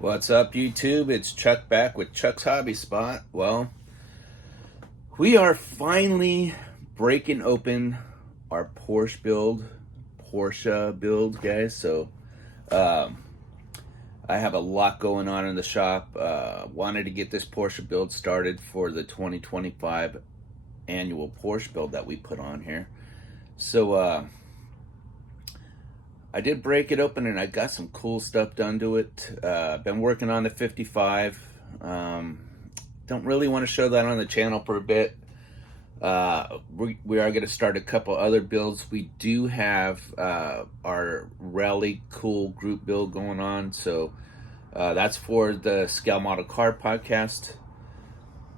What's up, YouTube? It's Chuck back with Chuck's Hobby Spot. Well, we are finally breaking open our Porsche build, guys. So, um, I have a lot going on in the shop. Wanted to get this Porsche build started for the 2025 annual Porsche build that we put on here. So, I did break it open and I got some cool stuff done to it. Been working on the 55. Don't really want to show that on the channel for a bit. We are going to start a couple other builds. We do have our Rally Cool group build going on. So that's for the Scale Model Car podcast.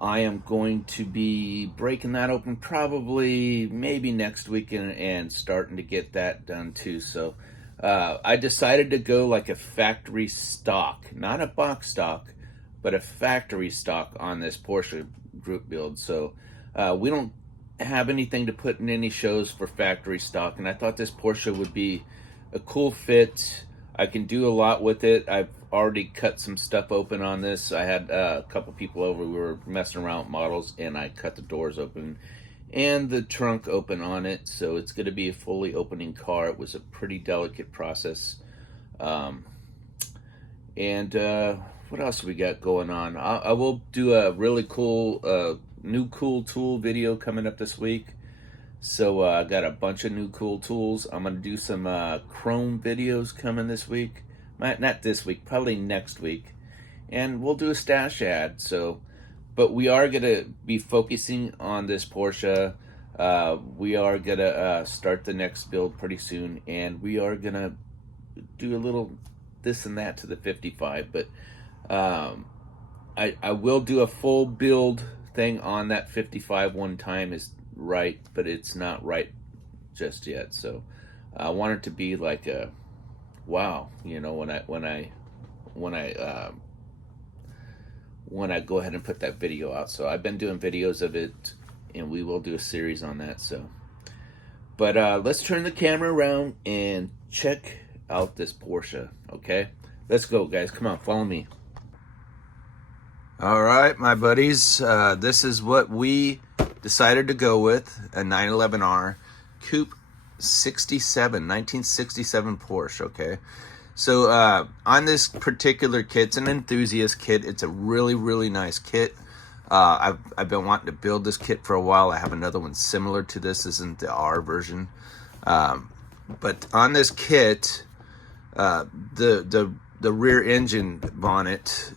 I am going to be breaking that open probably maybe next week and starting to get that done too. So I decided to go like a factory stock, not a box stock, but a factory stock on this Porsche group build. So we don't have anything to put in any shows for factory stock, and I thought this Porsche would be a cool fit. I can do a lot with it. I've already cut some stuff open on this. I had a couple people over. We were messing around with models, and I cut the doors open and the trunk open on it. So it's going to be a fully opening car. It was a pretty delicate process. And what else we got going on? I will do a really cool new cool tool video coming up this week. So I got a bunch of new cool tools. I'm going to do some chrome videos coming this week. Not this week, probably next week. And we'll do a stash ad. So, but we are going to be focusing on this Porsche. We are going to start the next build pretty soon. And we are going to do a little this and that to the 55. But I will do a full build thing on that 55 one time is right, but it's not right just yet. So I want it to be like a wow, when I go ahead and put that video out. So I've been doing videos of it, and we will do a series on that. So, but let's turn the camera around and check out this Porsche. Okay, let's go, guys. Come on, follow me. All right, my buddies. This is what we decided to go with, a 911R Coupe 1967 Porsche, okay? So on this particular kit, it's an enthusiast kit. It's a really, really nice kit. I've been wanting to build this kit for a while. I have another one similar to this. This isn't the R version. But on this kit, the rear engine bonnet,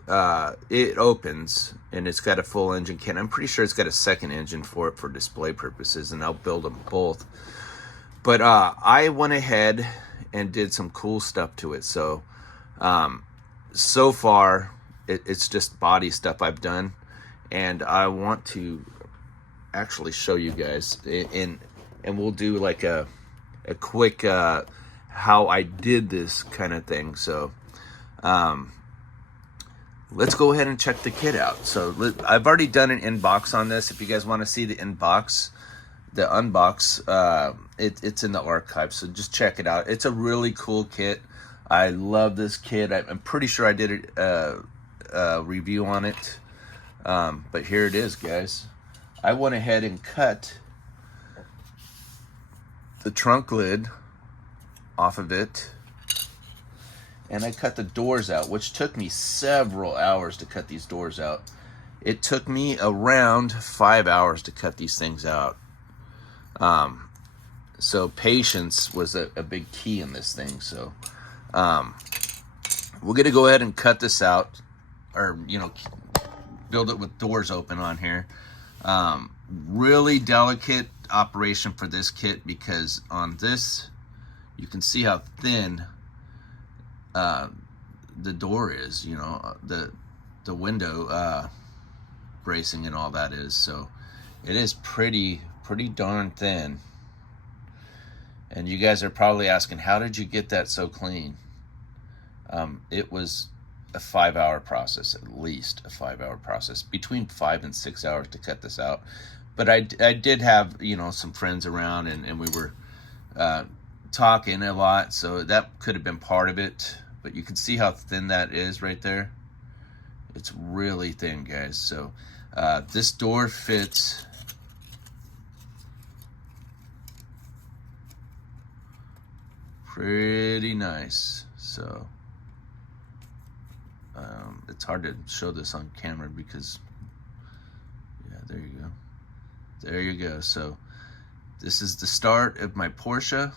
it opens, and it's got a full engine kit. I'm pretty sure it's got a second engine for it for display purposes, and I'll build them both. But I went ahead and did some cool stuff to it. So so far, it's just body stuff I've done, and I want to actually show you guys, and we'll do like a quick how I did this kind of thing. So let's go ahead and check the kit out. So I've already done an inbox on this. If you guys want to see the unbox, it's in the archive. So just check it out. It's a really cool kit. I love this kit. I'm pretty sure I did a review on it. But here it is, guys. I went ahead and cut the trunk lid off of it, and I cut the doors out, which took me several hours to cut these doors out. It took me around 5 hours to cut these things out. So patience was a big key in this thing. So we're gonna go ahead and cut this out, or build it with doors open on here. Really delicate operation for this kit, because on this you can see how thin the door is, the window bracing and all that is. So it is pretty darn thin. And you guys are probably asking, how did you get that so clean? It was a 5 hour process, at least a 5 hour process, between 5 and 6 hours to cut this out. But I did have some friends around, and we were talking a lot, so that could have been part of it. but you can see how thin that is right there. It's really thin, guys. So this door fits pretty nice. So it's hard to show this on camera because, yeah, there you go. There you go. So this is the start of my Porsche.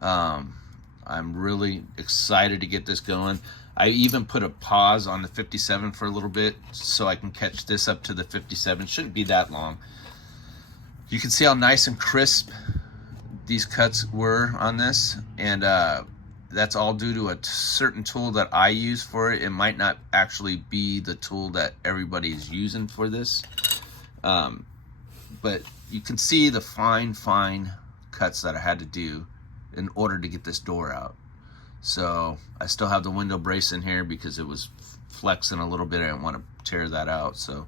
I'm really excited to get this going. I even put a pause on the 57 for a little bit so I can catch this up to the 57. Shouldn't be that long. You can see how nice and crisp these cuts were on this, and that's all due to a certain tool that I use for it. It might not actually be the tool that everybody is using for this, but you can see the fine cuts that I had to do in order to get this door out. So I still have the window brace in here because it was flexing a little bit. I didn't want to tear that out. So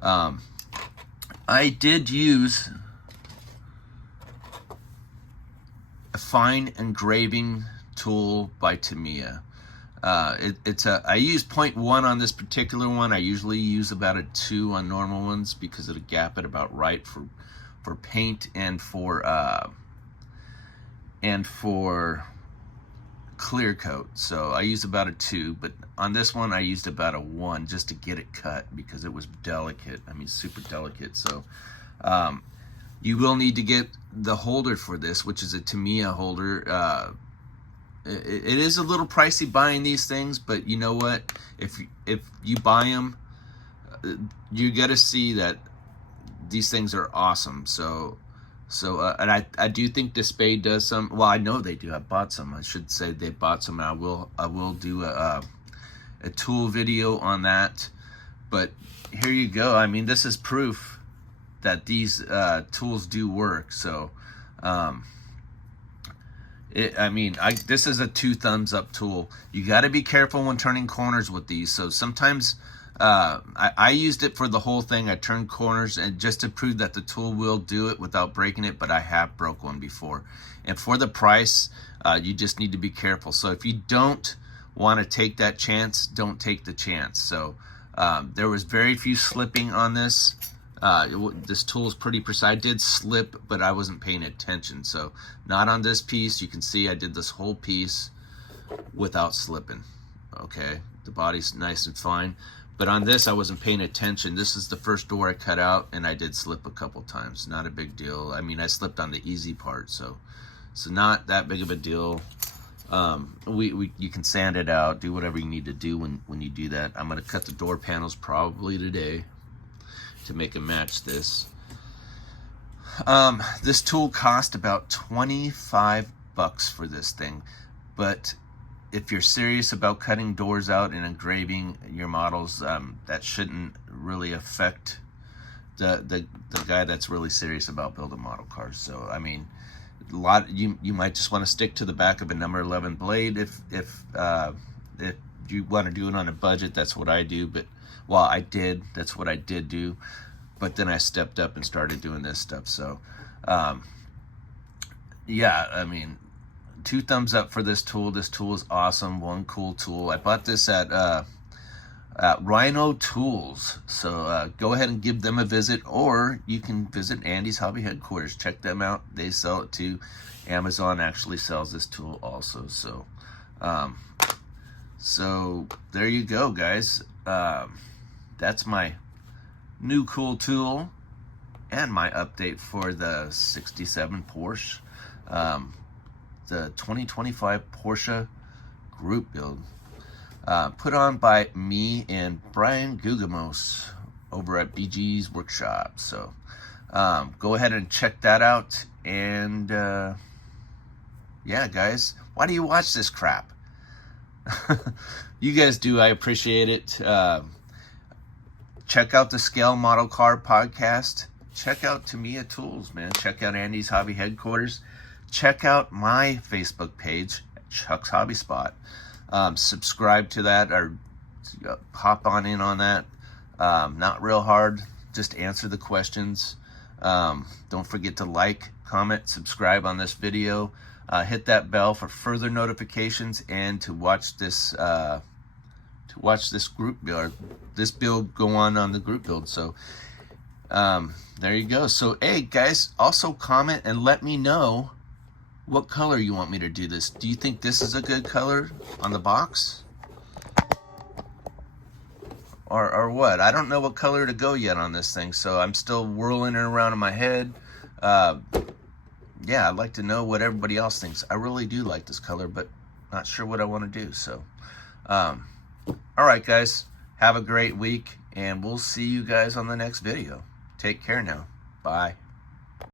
I did use a fine engraving tool by Tamiya. I use 0.1 on this particular one. I usually use about a 2 on normal ones because it'll gap it about right for paint and for clear coat. So I used about a 2, but on this one I used about a 1 just to get it cut because it was delicate. I mean, super delicate. So you will need to get the holder for this, which is a Tamiya holder. It is a little pricey buying these things, but you know what? If you buy them, you got to see that these things are awesome. So and I do think Display does some. Well, I know they do. I bought some. I should say they bought some. And I will do a tool video on that. But here you go. I mean, this is proof that these tools do work. So this is a 2 thumbs up tool. You got to be careful when turning corners with these. So sometimes I used it for the whole thing. I turned corners and just to prove that the tool will do it without breaking it, but I have broke one before. And for the price, you just need to be careful. So if you don't want to take that chance, don't take the chance. So there was very few slipping on this. This tool is pretty precise. I did slip, but I wasn't paying attention. So not on this piece. You can see I did this whole piece without slipping. Okay, the body's nice and fine. But on this, I wasn't paying attention. This is the first door I cut out, and I did slip a couple times. Not a big deal. I mean, I slipped on the easy part, so not that big of a deal. You can sand it out, do whatever you need to do when you do that. I'm going to cut the door panels probably today to make them match this. This tool cost about 25 bucks for this thing, but if you're serious about cutting doors out and engraving your models, that shouldn't really affect the guy that's really serious about building model cars. So I mean, you might just want to stick to the back of a number 11 blade if you want to do it on a budget. That's what I do. But that's what I did do. But then I stepped up and started doing this stuff. So yeah, I mean, 2 thumbs up for this tool. This tool is awesome. One cool tool. I bought this at Rhino Tools. So go ahead and give them a visit, or you can visit Andy's Hobby headquarters. Check them out. They sell it too. Amazon actually sells this tool also. So so there you go, guys. That's my new cool tool and my update for the 67 Porsche. The 2025 Porsche group build, put on by me and Brian Gugamos over at BG's Workshop. So go ahead and check that out. And yeah, guys, why do you watch this crap? You guys do. I appreciate it. Check out the Scale Model Car podcast. Check out Tamiya Tools, man. Check out Andy's Hobby headquarters. Check out my Facebook page, Chuck's Hobby Spot. Subscribe to that, or hop on in on that. Not real hard. Just answer the questions. Don't forget to like, comment, subscribe on this video. Hit that bell for further notifications and to watch this group build, this build go on the group build. So there you go. So hey guys, also comment and let me know what color you want me to do this. Do you think this is a good color on the box? Or what? I don't know what color to go yet on this thing, so I'm still whirling it around in my head. Yeah, I'd like to know what everybody else thinks. I really do like this color, but not sure what I want to do. So, all right, guys, have a great week, and we'll see you guys on the next video. Take care now. Bye.